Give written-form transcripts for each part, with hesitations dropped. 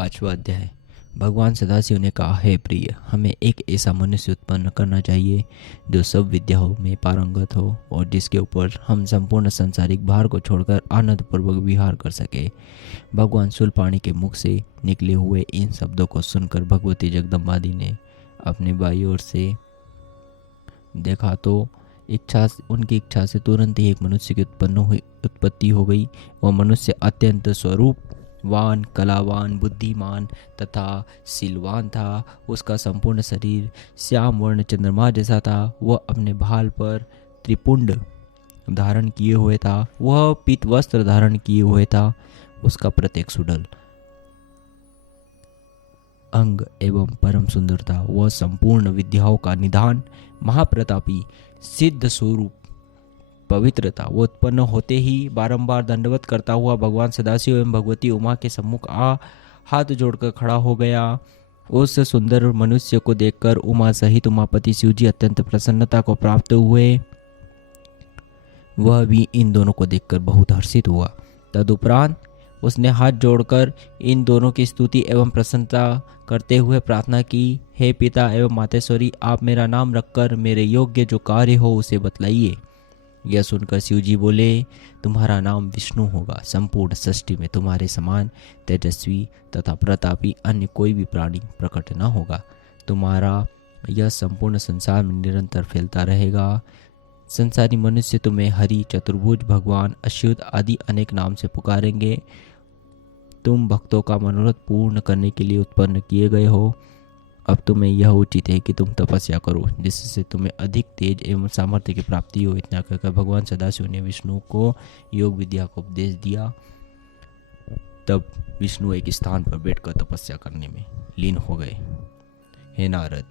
पांचवा अध्याय। भगवान सदाशिव ने कहा, हे प्रिय, हमें एक ऐसा मनुष्य उत्पन्न करना चाहिए जो सब विद्याओं में पारंगत हो और जिसके ऊपर हम संपूर्ण संसारिक भार को छोड़कर आनंदपूर्वक विहार कर सके। भगवान शूलपाणि के मुख से निकले हुए इन शब्दों को सुनकर भगवती जगदम्बादी ने अपनी बाई ओर से देखा तो उनकी इच्छा से तुरंत ही एक मनुष्य की उत्पत्ति हो गई। वह मनुष्य अत्यंत स्वरूपवान, कलावान, बुद्धिमान तथा शीलवान था। उसका संपूर्ण शरीर श्याम वर्ण चंद्रमा जैसा था। वह अपने भाल पर त्रिपुंड धारण किए हुए था। वह पीत वस्त्र धारण किए हुए था। उसका प्रत्येक सुडल अंग एवं परम सुंदर था। वह संपूर्ण विद्याओं का निधान, महाप्रतापी, सिद्ध स्वरूप, पवित्र था। वो उत्पन्न होते ही बारंबार दंडवत करता हुआ भगवान सदाशिव एवं भगवती उमा के सम्मुख हाथ जोड़कर खड़ा हो गया। उस सुंदर मनुष्य को देखकर उमा सहित उमापति शिवजी अत्यंत प्रसन्नता को प्राप्त हुए। वह भी इन दोनों को देखकर बहुत हर्षित हुआ। तदुपरांत उसने हाथ जोड़कर इन दोनों की स्तुति एवं प्रसन्नता करते हुए प्रार्थना की, हे पिता एवं मातेश्वरी, आप मेरा नाम रखकर मेरे योग्य जो कार्य हो उसे बतलाइए। यह सुनकर शिवजी बोले, तुम्हारा नाम विष्णु होगा। संपूर्ण सृष्टि में तुम्हारे समान तेजस्वी तथा प्रतापी अन्य कोई भी प्राणी प्रकट न होगा। तुम्हारा यह संपूर्ण संसार में निरंतर फैलता रहेगा। संसारी मनुष्य तुम्हें हरि, चतुर्भुज, भगवान, अच्युत आदि अनेक नाम से पुकारेंगे। तुम भक्तों का मनोरथ पूर्ण करने के लिए उत्पन्न किए गए हो। अब तुम्हें यह उचित है कि तुम तपस्या करो जिससे तुम्हें अधिक तेज एवं सामर्थ्य की प्राप्ति हो। इतना कहकर भगवान सदाशिव ने विष्णु को योग विद्या का उपदेश दिया। तब विष्णु एक स्थान पर बैठकर तपस्या करने में लीन हो गए। हे नारद,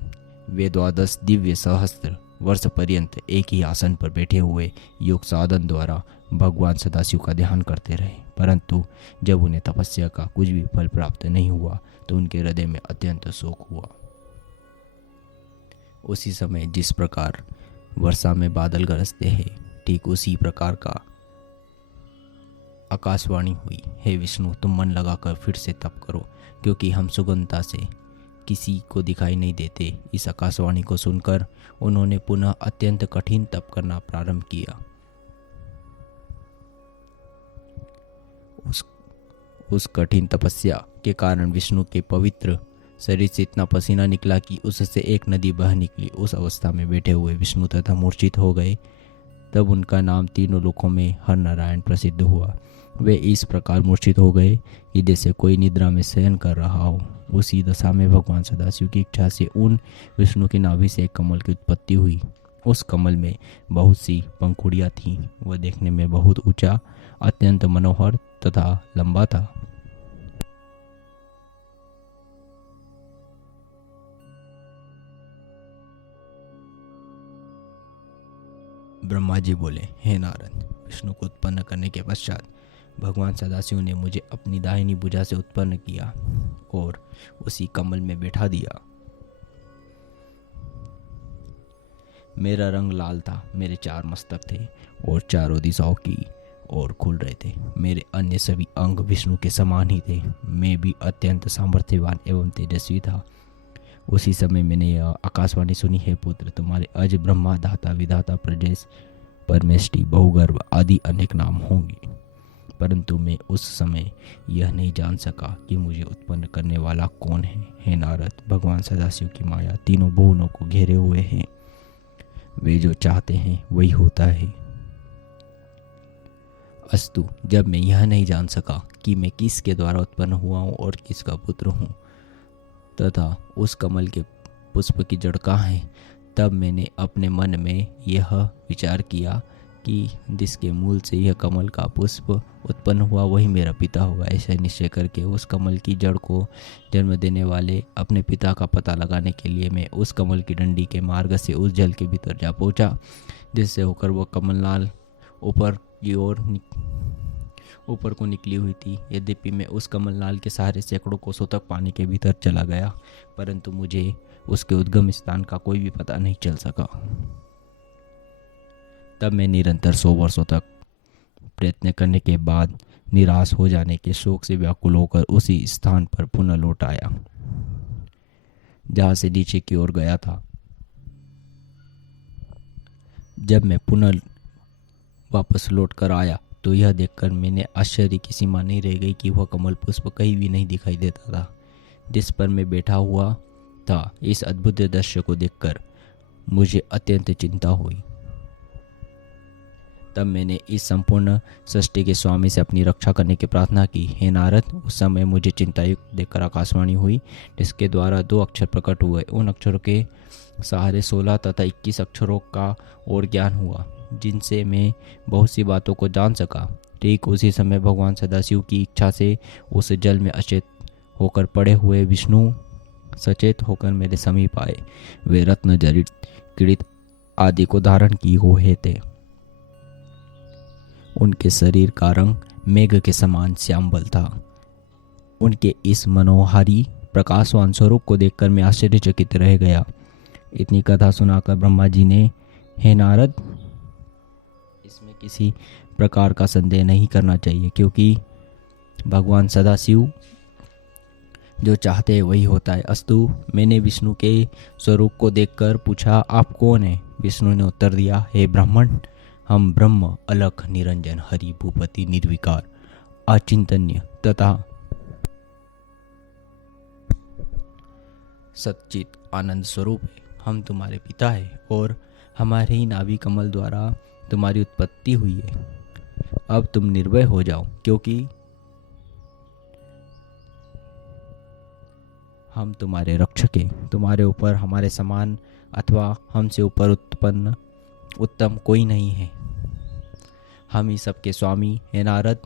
वे 12 दिव्य सहस्त्र वर्ष पर्यंत एक ही आसन पर बैठे हुए योग साधन द्वारा भगवान सदाशिव का ध्यान करते रहे, परंतु जब उन्हें तपस्या का कुछ भी फल प्राप्त नहीं हुआ तो उनके हृदय में अत्यंत शोक हुआ। उसी समय जिस प्रकार वर्षा में बादल गरजते हैं, ठीक उसी प्रकार का आकाशवाणी हुई, हे विष्णु, तुम मन लगाकर फिर से तप करो, क्योंकि हम सुगमता से किसी को दिखाई नहीं देते। इस आकाशवाणी को सुनकर उन्होंने पुनः अत्यंत कठिन तप करना प्रारंभ किया। उस कठिन तपस्या के कारण विष्णु के पवित्र शरीर से इतना पसीना निकला कि उससे एक नदी बह निकली। उस अवस्था में बैठे हुए विष्णु तथा मूर्छित हो गए। तब उनका नाम तीनों लोकों में हर नारायण प्रसिद्ध हुआ। वे इस प्रकार मूर्छित हो गए कि जैसे कोई निद्रा में शयन कर रहा हो। उसी दशा में भगवान सदाशिव की इच्छा से उन विष्णु की नाभि से एक कमल की उत्पत्ति हुई। उस कमल में बहुत सी पंखुड़ियाँ थीं। वह देखने में बहुत ऊंचा, अत्यंत मनोहर तथा लंबा था। ब्रह्मा जी बोले, हे नारद, विष्णु को उत्पन्न करने के पश्चात भगवान सदाशिव ने मुझे अपनी दाहिनी भुजा से उत्पन्न किया और उसी कमल में बैठा दिया। मेरा रंग लाल था। मेरे 4 मस्तक थे और चारों दिशाओं की ओर खुल रहे थे। मेरे अन्य सभी अंग विष्णु के समान ही थे। मैं भी अत्यंत सामर्थ्यवान एवं तेजस्वी था। उसी समय मैंने यह आकाशवाणी सुनी, हे पुत्र, तुम्हारे अज, ब्रह्मा, दाता, विधाता, प्रजेश, परमेष्टि, बहुगर्भ आदि अनेक नाम होंगे। परंतु मैं उस समय यह नहीं जान सका कि मुझे उत्पन्न करने वाला कौन है। हे नारद, भगवान सदाशिव की माया तीनों भुवनों को घेरे हुए है। वे जो चाहते हैं वही होता है। अस्तु, जब मैं यह नहीं जान सका कि मैं किसके द्वारा उत्पन्न हुआ हूँ और किसका पुत्र हूँ तथा उस कमल के पुष्प की जड़ कहाँ है, तब मैंने अपने मन में यह विचार किया कि जिसके मूल से यह कमल का पुष्प उत्पन्न हुआ वही मेरा पिता होगा। ऐसा निश्चय करके उस कमल की जड़ को जन्म देने वाले अपने पिता का पता लगाने के लिए मैं उस कमल की डंडी के मार्ग से उस जल के भीतर जा पहुंचा, जिससे होकर वह कमलनाल ऊपर को निकली हुई थी। यद्यपि मैं उस कमलनाल के सहारे सैकड़ों कोसों तक पानी के भीतर चला गया, परंतु मुझे उसके उद्गम स्थान का कोई भी पता नहीं चल सका। तब मैं निरंतर 100 वर्षों तक प्रयत्न करने के बाद निराश हो जाने के शोक से व्याकुल होकर उसी स्थान पर पुनः लौट आया जहां से नीचे की ओर गया था। जब मैं पुनः वापस लौट कर आया तो यह देखकर मैंने आश्चर्य की सीमा नहीं रह गई कि वह कमल पुष्प कहीं भी नहीं दिखाई देता था जिस पर मैं बैठा हुआ था। इस अद्भुत दृश्य को देखकर मुझे अत्यंत चिंता हुई। तब मैंने इस संपूर्ण सृष्टि के स्वामी से अपनी रक्षा करने की प्रार्थना की। हे नारद, उस समय मुझे चिंतायुक्त देखकर आकाशवाणी हुई जिसके द्वारा 2 अक्षर प्रकट हुए। उन अक्षरों के सहारे 16 तथा 21 अक्षरों का और ज्ञान हुआ जिनसे मैं बहुत सी बातों को जान सका। ठीक उसी समय भगवान सदाशिव की इच्छा से उस जल में अचेत होकर पड़े हुए विष्णु सचेत होकर मेरे समीप आए। वे रत्न जड़ित किरीट आदि को धारण किए हुए थे। उनके शरीर का रंग मेघ के समान श्यामल था। उनके इस मनोहारी प्रकाशवान स्वरूप को देखकर मैं आश्चर्यचकित रह गया। इतनी कथा सुनाकर ब्रह्मा जी ने, हे नारद, इसमें किसी प्रकार का संदेह नहीं करना चाहिए क्योंकि भगवान सदाशिव जो चाहते हैं वही होता है। अस्तु, मैंने विष्णु के स्वरूप को देखकर पूछा, आप कौन हैं? विष्णु ने उत्तर दिया, हे ब्राह्मण, हम ब्रह्म, अलख, निरंजन, हरि, भूपति, निर्विकार, अचिंतन्य तथा सच्चित आनंद स्वरूप है। हम तुम्हारे पिता है और हमारे ही नाभि कमल द्वारा तुम्हारी उत्पत्ति हुई है। अब तुम निर्भय हो जाओ क्योंकि हम तुम्हारे रक्षक हैं। तुम्हारे ऊपर हमारे समान अथवा हमसे ऊपर उत्तम कोई नहीं है। हम ही सबके स्वामी हैं नारद।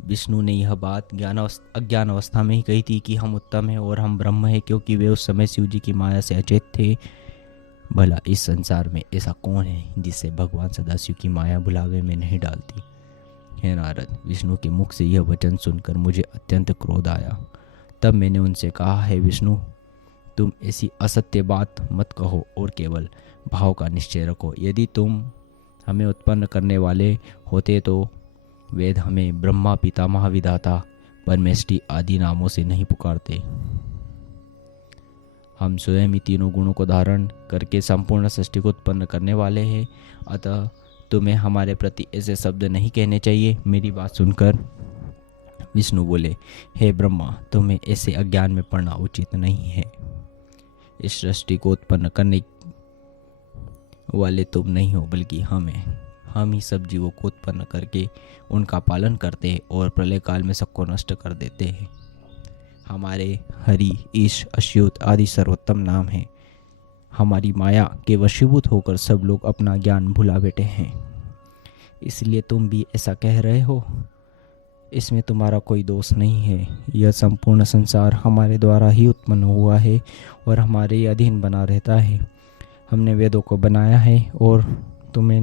विष्णु ने यह बात अज्ञान अवस्था में ही कही थी कि हम उत्तम हैं और हम ब्रह्म हैं क्योंकि वे उस समय शिव जी की माया से अचेत थे। भला इस संसार में ऐसा कौन है जिसे भगवान सदाशिव की माया भुलावे में नहीं डालती? हे नारद, विष्णु के मुख से यह वचन सुनकर मुझे अत्यंत क्रोध आया। तब मैंने उनसे कहा, हे विष्णु, तुम ऐसी असत्य बात मत कहो और केवल भाव का निश्चय रखो। यदि तुम हमें उत्पन्न करने वाले होते तो वेद हमें ब्रह्मा, पितामह, विधाता, परमेष्टि आदि नामों से नहीं पुकारते। हम स्वयं ही तीनों गुणों को धारण करके संपूर्ण सृष्टि को उत्पन्न करने वाले हैं। अतः तुम्हें हमारे प्रति ऐसे शब्द नहीं कहने चाहिए। मेरी बात सुनकर विष्णु बोले, हे ब्रह्मा, तुम्हें ऐसे अज्ञान में पड़ना उचित नहीं है। इस सृष्टि को उत्पन्न करने वाले तुम नहीं हो बल्कि हम हैं। हम ही सब जीवों को उत्पन्न करके उनका पालन करते हैं और प्रलय काल में सबको नष्ट कर देते हैं। हमारे हरि, ईश, अच्युत आदि सर्वोत्तम नाम हैं। हमारी माया के वशीभूत होकर सब लोग अपना ज्ञान भुला बैठे हैं। इसलिए तुम भी ऐसा कह रहे हो। इसमें तुम्हारा कोई दोष नहीं है। यह संपूर्ण संसार हमारे द्वारा ही उत्पन्न हुआ है और हमारे अधीन बना रहता है। हमने वेदों को बनाया है और तुम्हें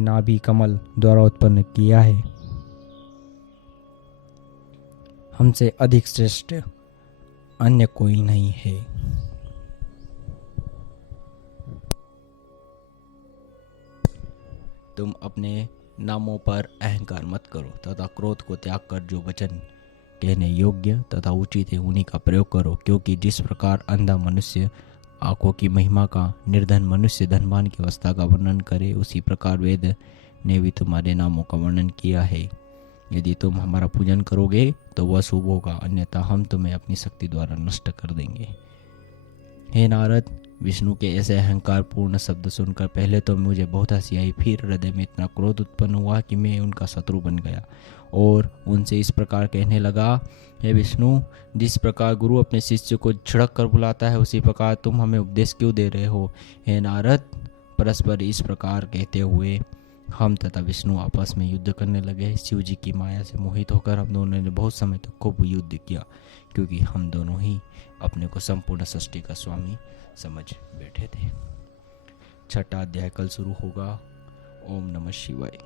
नाभि कमल द्वारा उत्पन्न किया है। हमसे अधिक श्रेष्ठ अन्य कोई नहीं है। तुम अपने नामों पर अहंकार मत करो तथा क्रोध को त्याग कर जो वचन कहने योग्य तथा उचित है उन्हीं का प्रयोग करो, क्योंकि जिस प्रकार अंधा मनुष्य आंखों की महिमा का, निर्धन मनुष्य धनवान की अवस्था का वर्णन करे, उसी प्रकार वेद ने भी तुम्हारे नामों का वर्णन किया है। यदि तुम हमारा पूजन करोगे तो वह शुभ होगा, अन्यथा हम तुम्हें अपनी शक्ति द्वारा नष्ट कर देंगे। हे नारद, विष्णु के ऐसे अहंकार पूर्ण शब्द सुनकर पहले तो मुझे बहुत हंसी आई, फिर हृदय में इतना क्रोध उत्पन्न हुआ कि मैं उनका शत्रु बन गया और उनसे इस प्रकार कहने लगा, हे विष्णु, जिस प्रकार गुरु अपने शिष्य को छिड़क कर बुलाता है उसी प्रकार तुम हमें उपदेश क्यों दे रहे हो? हे नारद, परस्पर इस प्रकार कहते हुए हम तथा विष्णु आपस में युद्ध करने लगे। शिव जी की माया से मोहित होकर हम दोनों ने बहुत समय तक खूब युद्ध किया, क्योंकि हम दोनों ही अपने को संपूर्ण सृष्टि का स्वामी समझ बैठे थे। 6वां अध्याय कल शुरू होगा। ओम नमः शिवाय।